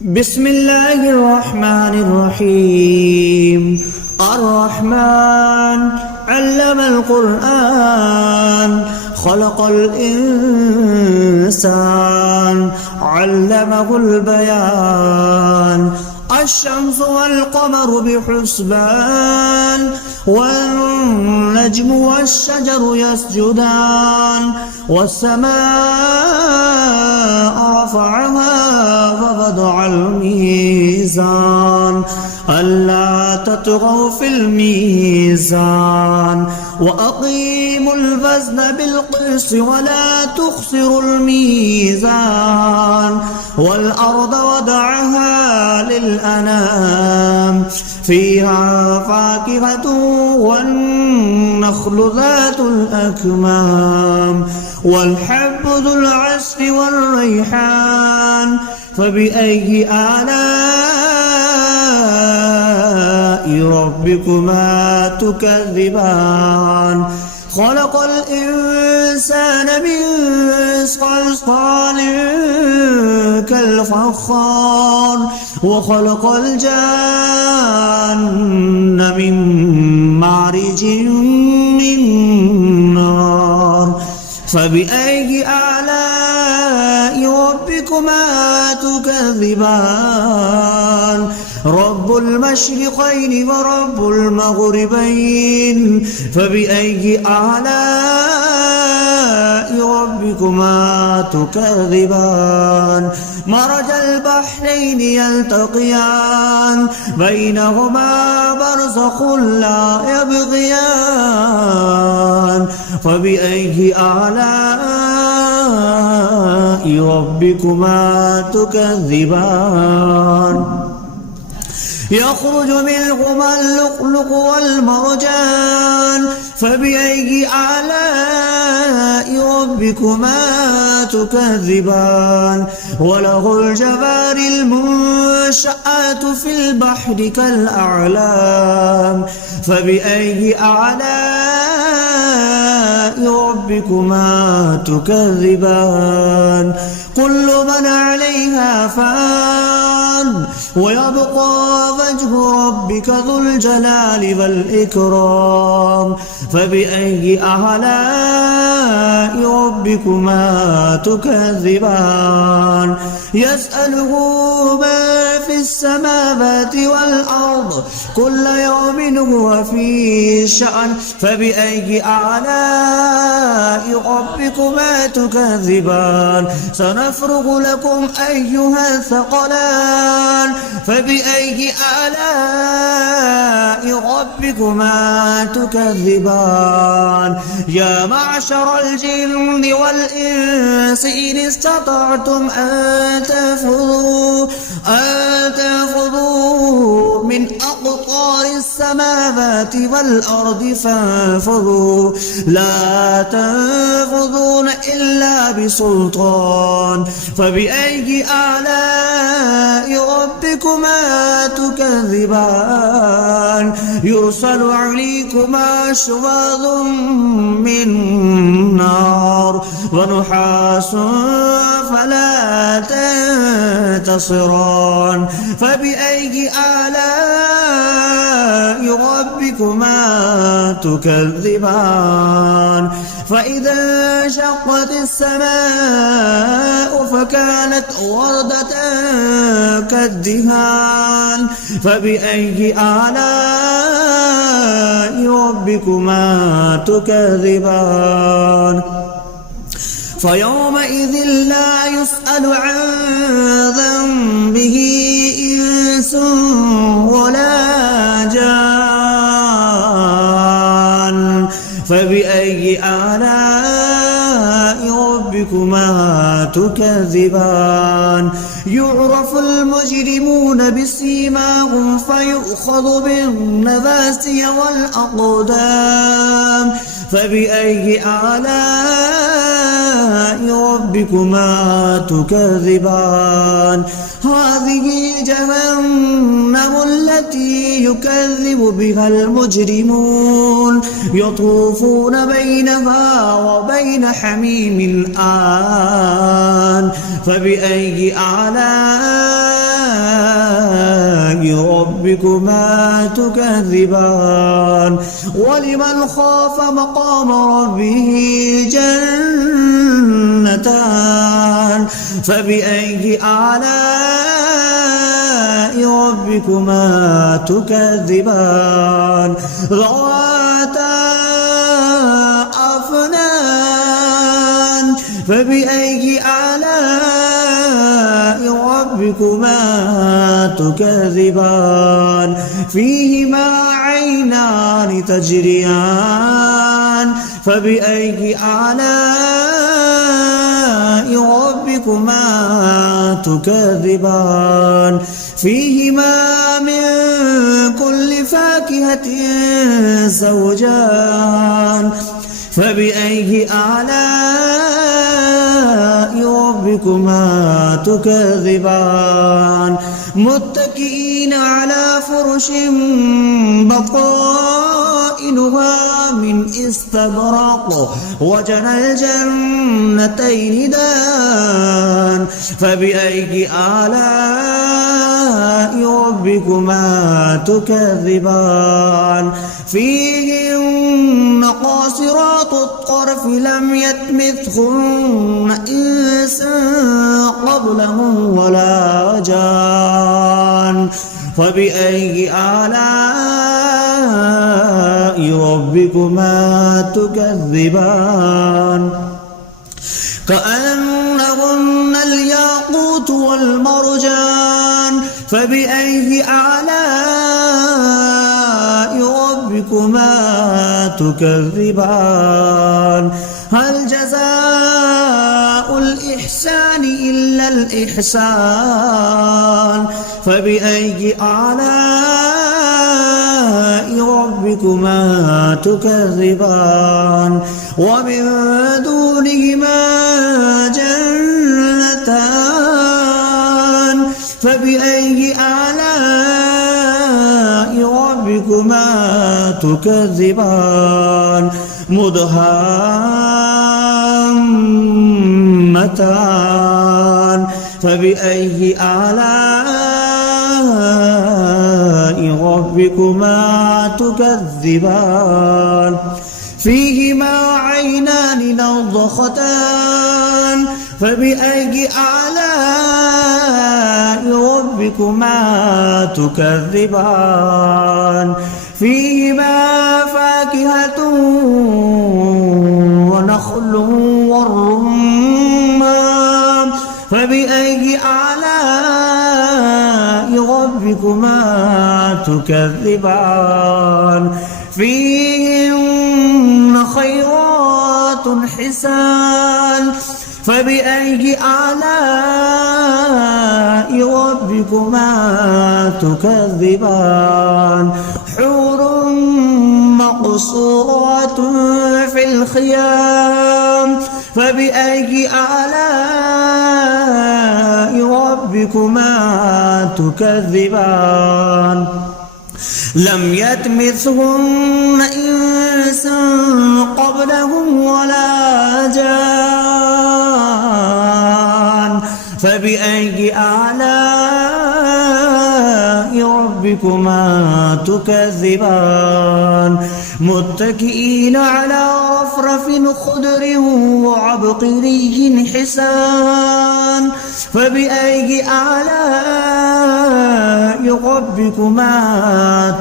بسم الله الرحمن الرحيم. الرحمن علم القرآن خلق الإنسان علمه البيان. الشمس والقمر بحسبان والنجم والشجر يسجدان والسماء رفعها ووضع الميزان ألا تطغوا في الميزان وأقيموا الوزن بالقسط ولا تخسروا الميزان والأرض وضعها للأنام فيها فاكهة والنخل ذات الأكمام والحب ذو العصف والريحان فبأي آلاء ربكما تكذبان. خلق الإنسان من صلصال كالفخار وخلق الجان من مارج من نار فبأي آلاء ربكما تكذبان. رب المشرقين ورب المغربين فبأي آلاء ربكما تكذبان. مرج البحرين يلتقيان بينهما برزخ لا يبغيان فبأي آلاء ربكما تكذبان. يخرج منهما اللؤلؤ والمرجان فبأي آلاء ربكما تكذبان. وله الجوار المنشآت في البحر كالأعلام فبأي آلاء ربكما تكذبان. كل من عليها فان ويبقى وجه ربك ذو الجلال والإكرام فبأي آلاء ربكما تكذبان. يسأله ما في السماوات والأرض كل يوم هو في شأن فبأي آلاء ربكما تكذبان. سنفرغ لكم أيها الثقلان فبأي آلاء ربكما تكذبان. يا معشر الجن والإنس إن استطعتم أن تنفذوا من أقطار السماوات والأرض فانفذوا لا تنفذون إلا بسلطان فبأي آلاء ربكما تكذبان. يرسل عليكما شواظ من نار ونحاس فلا تنتصران فبأي آلاء ربكما تكذبان. فإذا انشقت السماء فكانت وردة كالدهان فبأي آلاء ربكما تكذبان. فيومئذ لا يسأل عن ذنبه إنس ولا جان فبأي آلاء ربكما تكذبان. يعرف المجرمون بسيماهم فيؤخذ بالنواسي والأقدام فبأي آلاء ربكما تكذبان. هذه جهنم التي يكذب بها المجرمون يطوفون بينها وبين حميم آن فبأي آلاء ربكما تكذبان ولمن خاف مقام ربه جنتان فبأي آلاء ربكما تكذبان ذواتا أفنان فبأي آلاء ربكما تكذبان فيهما عينان تجريان فبأي آلاء ربكما تكذبان فيهما من كل فاكهة زوجان فبأي آلاء ربكما تكذبان متكئين على فرش بطائنها من استبرق وجنى الجنتين دان فبأي آلاء ربكما تكذبان فيهن قاصرات الطرف لم يطمثهن إنس قبلهم ولا جان فبأي آلاء ربكما تكذبان كأنهن الياقوت والمرجان فبأي آلاء ربكما تكذبان هل جزاء الإحسان إلا الإحسان فبأي آلاء ربكما تكذبان ومن دونهما جنتان فبأي آلاء ربكما تكذبان مدهامتان فبأي آلاء ربكما تكذبان فيهما عينان نضختان فبأي آلاء ربكما تكذبان فيهما فاكهة ونخل والرمان فبأي آلاء ربكما تكذبان فيهن خيرات حسان فبأي آلاء ربكما تكذبان حور مقصورات في الخيام فبأي آلاء ربكما تكذبان لم يطمثهن إنس قبلهم ولا جان فبأي آلاء ربكما تكذبان متكئين على رفرف خضر وعبقري حسان فبأي آلاء ربكما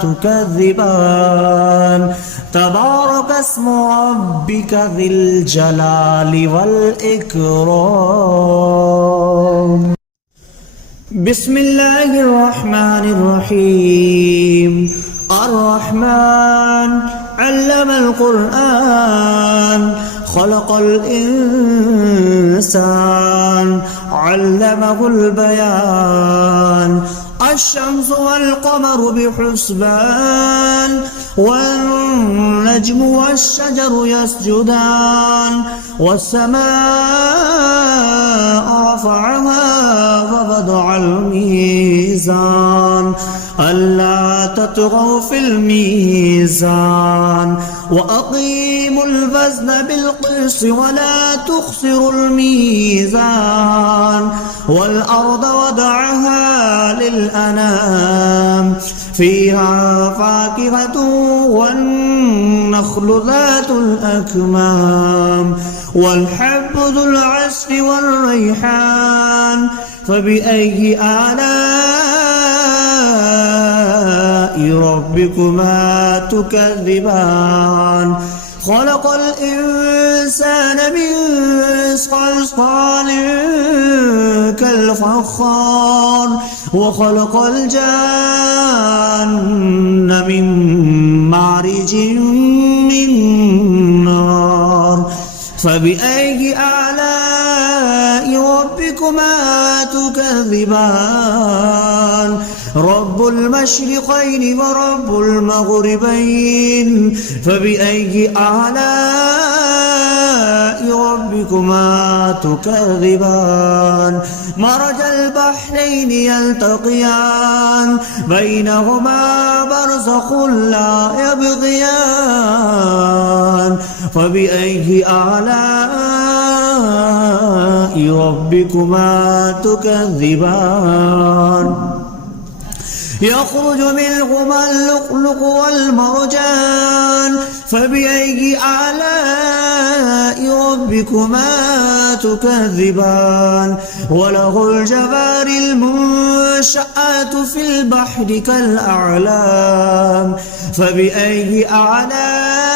تكذبان تبارك اسم ربك ذي الجلال والإكرام بسم الله الرحمن الرحيم الرحمن علم القرآن خلق الإنسان علمه البيان الشمس والقمر بحسبان والنجم والشجر يسجدان والسماء رفعها ووضع الميزان ألا تطغوا في الميزان وأقيموا الوزن بالقسط ولا تخسروا الميزان والأرض وضعها للأنام فيها فاكهة والنخل ذات الأكمام والحب ذو العصف والريحان فبأي آلاء ربكما تكذبان خلق الإنسان من صلصال كالفخار وخلق الجان من مارج من نار فبأي آلاء ربكما تكذبان رب المشرقين ورب المغربين فبأي آلاء ربكما تكذبان مرج البحرين يلتقيان بينهما برزخ لا يبغيان فبأي آلاء ربكما تكذبان يخرج منهما اللؤلؤ والمرجان فبأي آلاء ربكما تكذبان وله الجوار المنشآت في البحر كالأعلام فبأي آلاء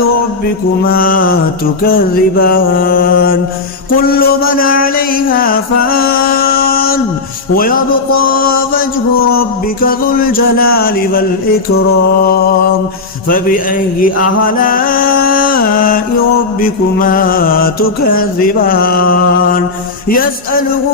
ربكما تكذبان كل من عليها فان ويبقى وجه ربك ذو الجلال والإكرام فبأي آلاء ربكما تكذبان يسأله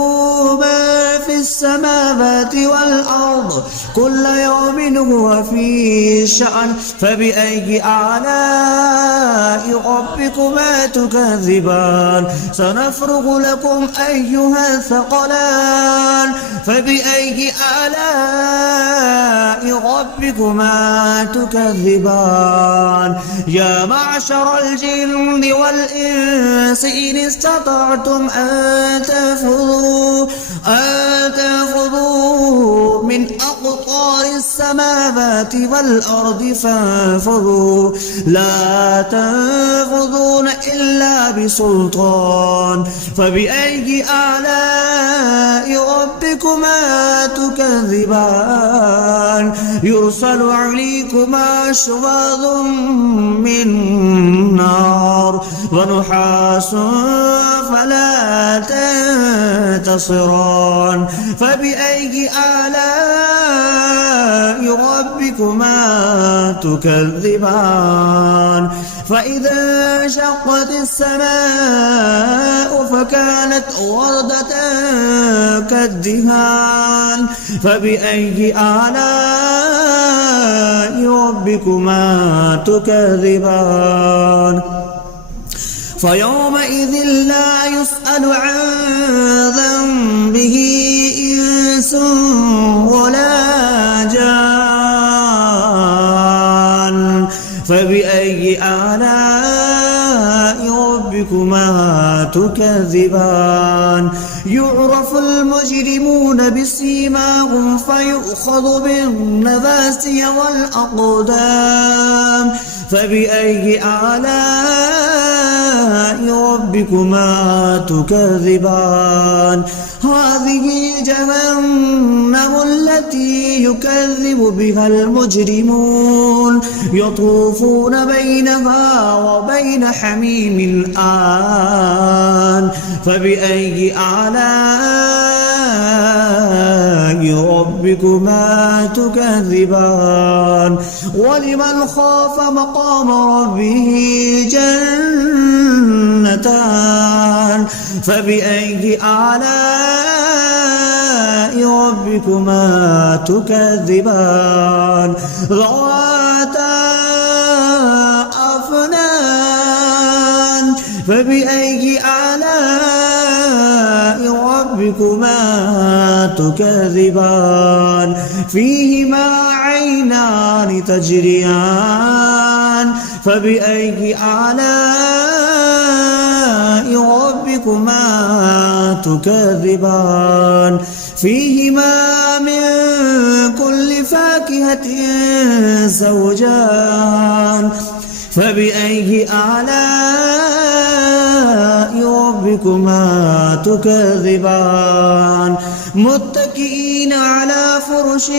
ما في السماوات والأرض كل يوم هو في شأن فبأي آلاء ربكما تكذبان سنفرغ لكم أيها الثقلان فبأي آلاء ربكما تكذبان يا معشر الجن والإنس إن استطعتم أن تنفذوا من أقطار السماوات والأرض فانفذوا لا تنفذون إلا بسلطان فبأي آلاء ربكما تكذبان يرسل عليكما شواظ من نار ونحاس فلا تنتصران فبأي آلاء ربكما تكذبان فإذا انشقت السماء فكانت وردة كالدهان فبأي آلاء ربكما تكذبان فيومئذ لا يسأل عن ذنبه إنس ولا جان فبأي آلاء ربكما تكذبان يعرف المجرمون بسيماهم فيؤخذ بالنواسي والأقدام فبأي آلاء ربكما تكذبان هذه جهنم التي يكذب بها المجرمون يطوفون بينها وبين حميم آن فبأي آلاء ربكما تكذبان ولمن خاف مقام ربه جنتان فبأي آلاء ربكما تكذبان ذواتا أفنان فبأي آلاء ربكما تكذبان فيهما عينان تجريان فبأي آلاء ربكما ربكما تكذبان فيهما من كل فاكهة زوجان فبأي آلاء ربكما تكذبان متكئين على فرش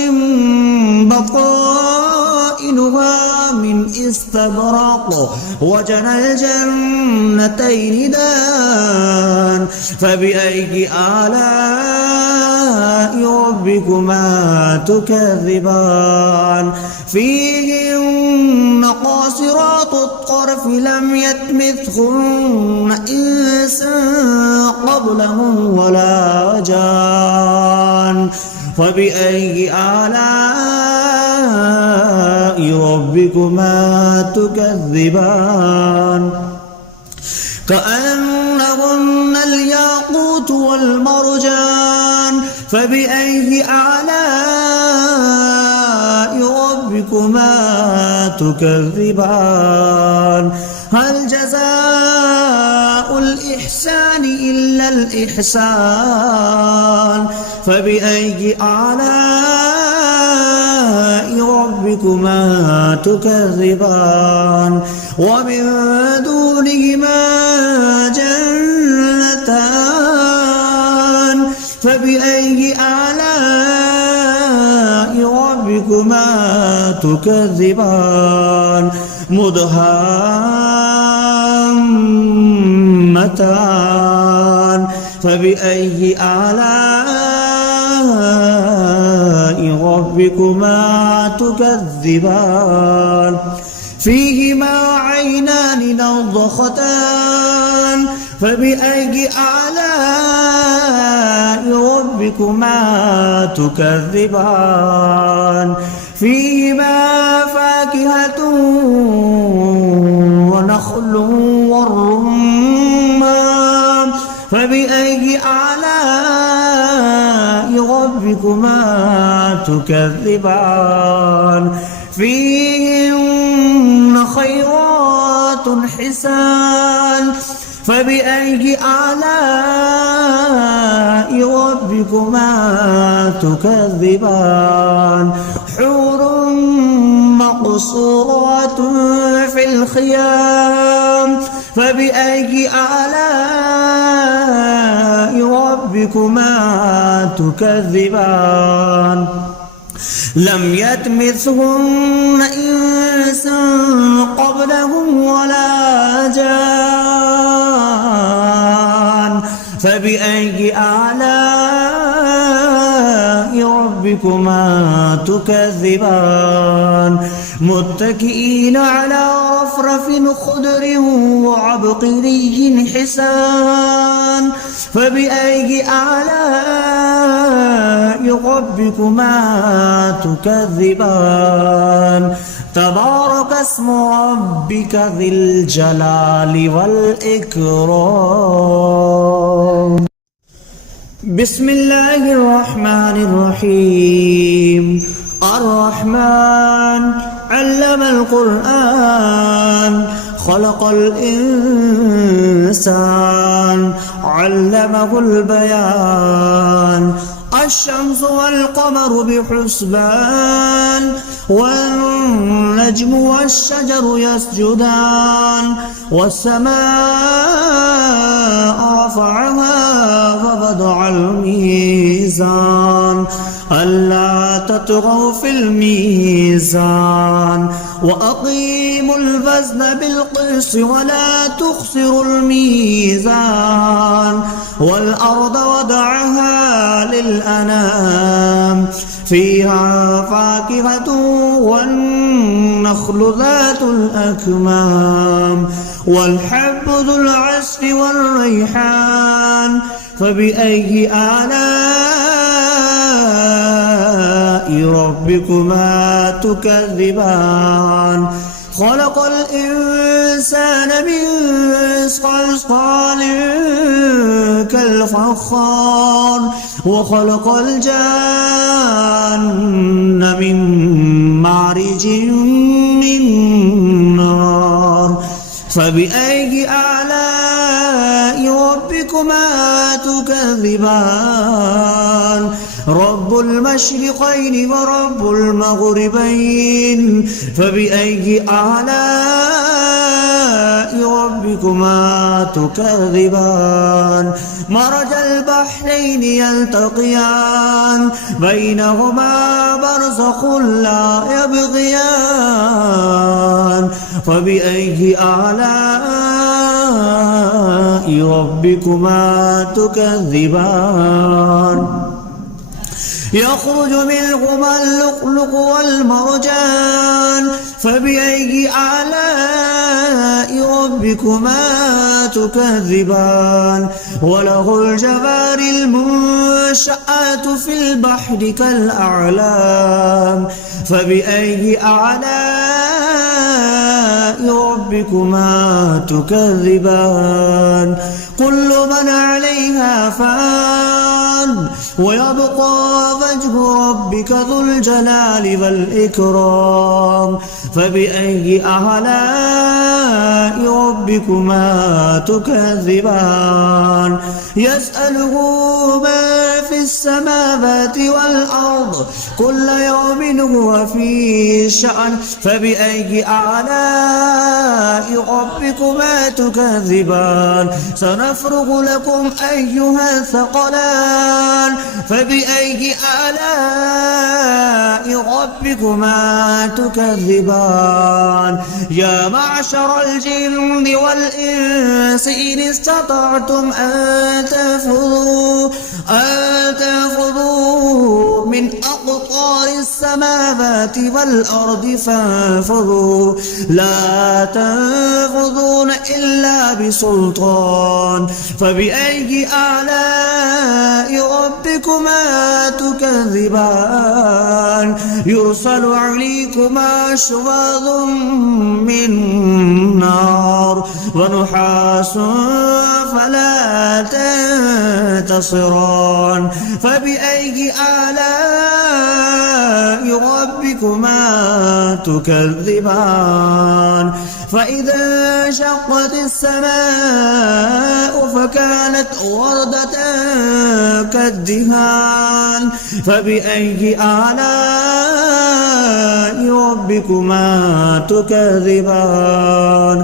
بطائنها من استبرق وجنى الجنتين دان فبأي آلاء ربكما تكذبان فيهن قاصرات الطرف لم يطمثهن إنس قبلهم ولا جان فبأي آلاء ربكما تكذبان كأنهن الياقوت والمرجان فبأي آلاء ربكما تكذبان هل جزاء الإحسان إلا الإحسان فبأي آلاء ربكما تكذبان ومن دونهما جنتان فبأي آلاء ربكما تكذبان مدهامتان فبأي آلاء ربكما تكذبان فيهما عينان نضختان فبأي آلاء ربكما تكذبان فيهما فاكهة ونخل والرمان فبأي آلاء ربكما تكذبان فيهن خيرات حسان فبأي آلاء ربكما تكذبان حور مقصورات في الخيام فبأي آلاء ربكما تكذبان لم يطمثهن إنس قبلهم ولا جان فبأي آلاء ربكما تكذبان متكئين على رفرف خضر وعبقري حسان فبأي آلاء ربكما تكذبان تبارك اسم ربك ذي الجلال والإكرام بسم الله الرحمن الرحيم الرحمن علم القرآن خلق الإنسان علمه البيان الشمس والقمر بحسبان والنجم والشجر يسجدان والسماء رفعها ووضع الميزان ألا تطغوا في الميزان وأقيموا الوزن بالقسط ولا تخسروا الميزان والأرض وضعها للأنام فيها فاكهة والنخل ذات الأكمام والحب ذو العصف والريحان فبأي آلاء ربكما تكذبان خلق الإنسان من صلصال كالفخار وخلق الجان من مارج من نار فبأي آلاء ربكما ربكما تكذبان رب المشرقين ورب المغربين فبأي آلاء ربكما تكذبان مرج البحرين يلتقيان بينهما برزخ لا يبغيان فبأي آلاء ربكما تكذبان يخرج منهما اللؤلؤ والمرجان فبأي آلاء ربكما تكذبان وله الجوار المنشآت في البحر كالأعلام فبأي آلاء ربكما تكذبان كل من عليها فان ويبقى وجه ربك ذو الجلال والإكرام فبأي آلاء ربكما تكذبان يسأله ما في السماوات والأرض كل يوم هو في شأن فبأي آلاء ربكما تكذبان سنفرغ لكم أيها الثقلان فبأي آلاء ربكما تكذبان يا معشر الجن والإنس إن استطعتم أن تنفذوا من أقطار السماوات والأرض فانفذوا لا تنفذون إلا بسلطان فبأي آلاء ربكما تكذبان يرسل عليكما شواظ من نار ونحاس فلا تنتصران فبأي آلاء ربكما تكذبان فإذا انشقت السماء فكانت وردة كالدهان فبأي آلاء ربكما تكذبان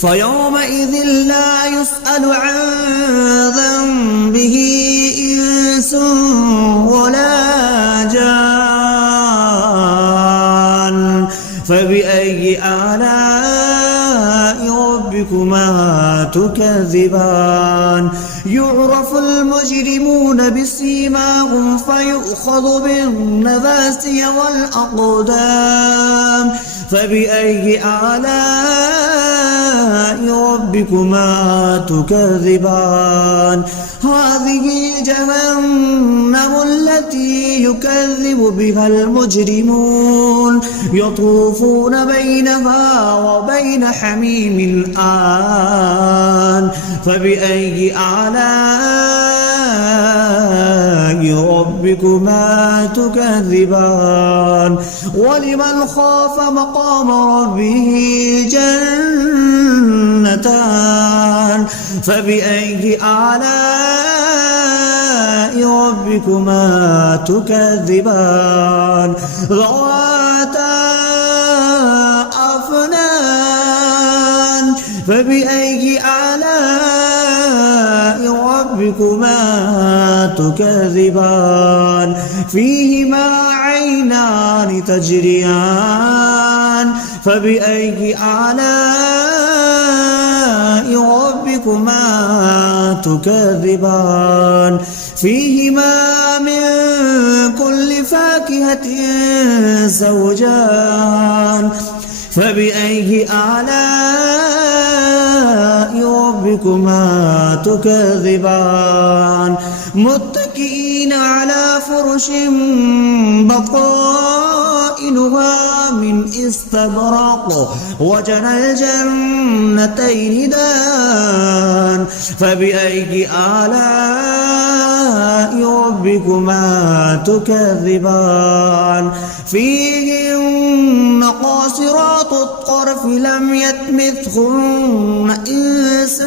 فيومئذ لا يسأل عن ذنبه إنس ولا جان فبأي آلاء ربكما تكذبان يعرف المجرمون بسيماهم فيؤخذ بالنواسي والأقدام فبأي آلاء ربكما تكذبان هذه جهنم التي يكذب بها المجرمون يطوفون بينها وبين حميم آن فبأي آلاء ربكما تكذبان ولمن خاف مقام ربه جنتان فبأي آلاء ربكما تكذبان ذواتا أفنان فبأي آلاء ربكما تكذبان فيهما عينان تجريان فبأي آلاء ربكما تكذبان فيهما من كل فاكهة زوجان فبأي آلاء ربكما تكذبان متكئين على فرش بطائنها من استبرق وجنى الجنتين دان فبأي آلاء ربكما ربكما تكذبان فيهن قاصرات الطرف لم يطمثهن إنس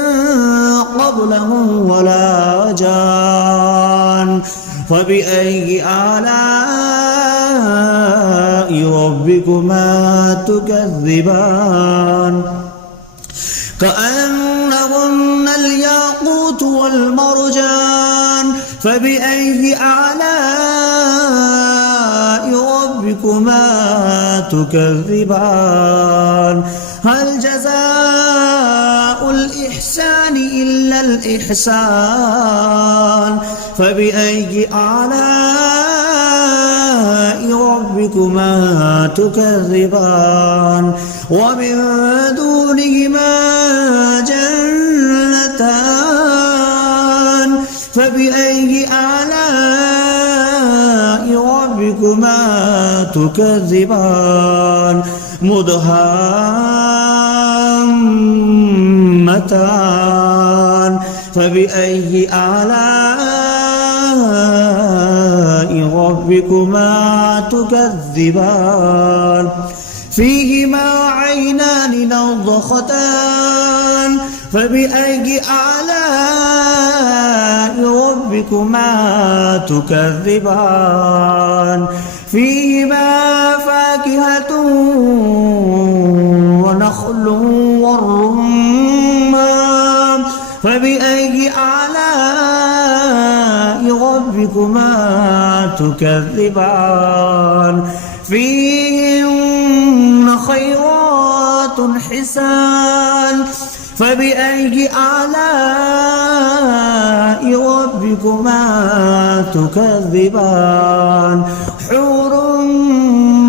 قبلهم ولا جان فبأي آلاء ربكما تكذبان كأنهن الياقوت والمرجان فبأي آلاء ربكما تكذبان هل جزاء الإحسان إلا الإحسان فبأي آلاء ربكما تكذبان ومن دونهما جنتان فبأي آلاء ربكما تكذبان مدهامتان فبأي آلاء ربكما تكذبان فيهما عينان نضختان فبأي آلاء ربكما تكذبان فيهما فاكهة ونخل والرمان فبأي آلاء ربكما تكذبان فيهن خيرات حسان فبأي آلاء ربكما تكذبان حور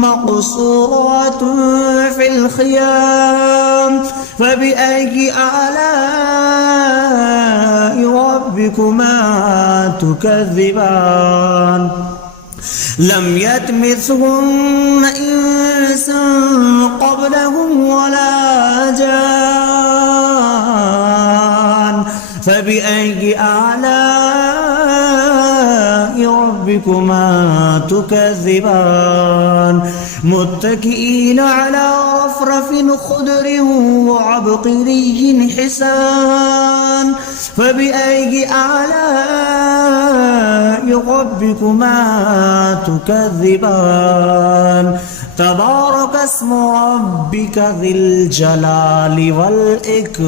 مقصورات في الخيام فبأي آلاء ربكما تكذبان لم يطمثهن إنس قبلهم ولا جان فبأي آلاء ربكما تكذبان متكئين على رفرف خضر وعبقري حسان فبأي آلاء ربكما تكذبان تبارك اسم ربك ذي الجلال والإكرام.